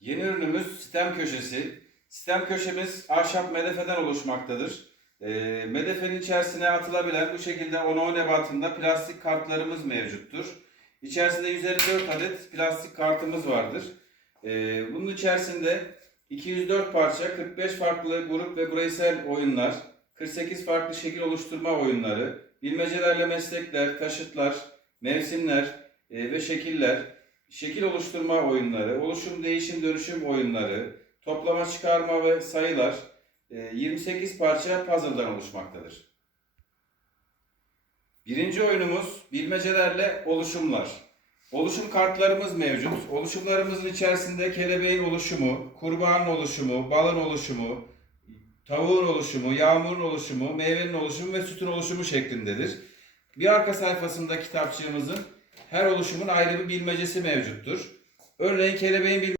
Yeni ürünümüz sistem köşesi. Sistem köşemiz ahşap medefeden oluşmaktadır. Ee, medefenin içerisine atılabilen bu şekilde 10-10 ebatında plastik kartlarımız mevcuttur. İçerisinde 154 adet plastik kartımız vardır. Ee, bunun içerisinde 204 parça, 45 farklı grup ve bireysel oyunlar, 48 farklı şekil oluşturma oyunları, bilmecelerle meslekler, taşıtlar, mevsimler e, ve şekiller, şekil oluşturma oyunları, oluşum, değişim, dönüşüm oyunları, toplama, çıkarma ve sayılar e, 28 parça puzzle'dan oluşmaktadır. Birinci oyunumuz bilmecelerle oluşumlar. Oluşum kartlarımız mevcut. Oluşumlarımızın içerisinde kelebeğin oluşumu, kurbağanın oluşumu, balın oluşumu, tavuğun oluşumu, yağmurun oluşumu, meyvenin oluşumu ve sütün oluşumu şeklindedir. Bir arka sayfasında kitapçığımızın her oluşumun ayrı bir bilmecesi mevcuttur. Örneğin kelebeğin bir